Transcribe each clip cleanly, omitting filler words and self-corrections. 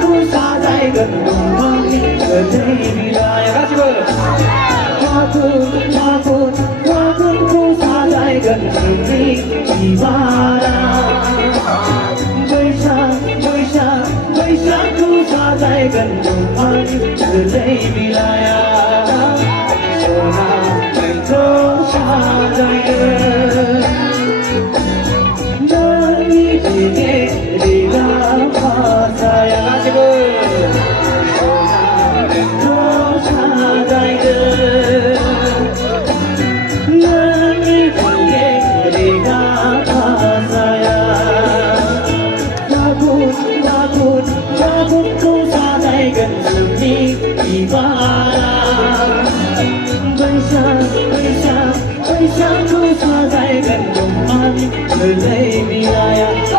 자꾸 사자익은 동방이 그대이라 해가지고 화군 그 사자익은 그리 이바라 외상 그 사자익은 동방이 그대이라야 소나 맹도 사자익은 너희 되게 네가 화사야 가지고 맹도 사자익은 너희 되게 네가 화사야 화군 그 사자익은 승리 이바라 외상 그 사자익은 동안이 그레이미라야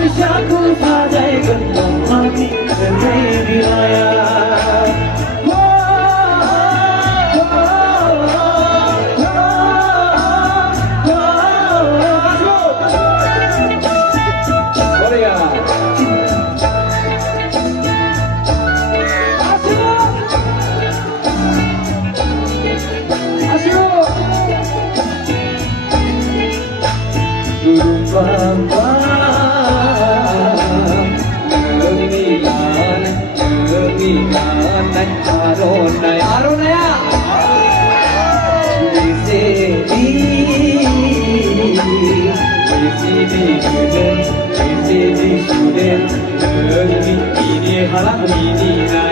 외상 그 사자익은 동안이 그레이미라야 아로나야 메시지 수된 너희 이리 하라 미니나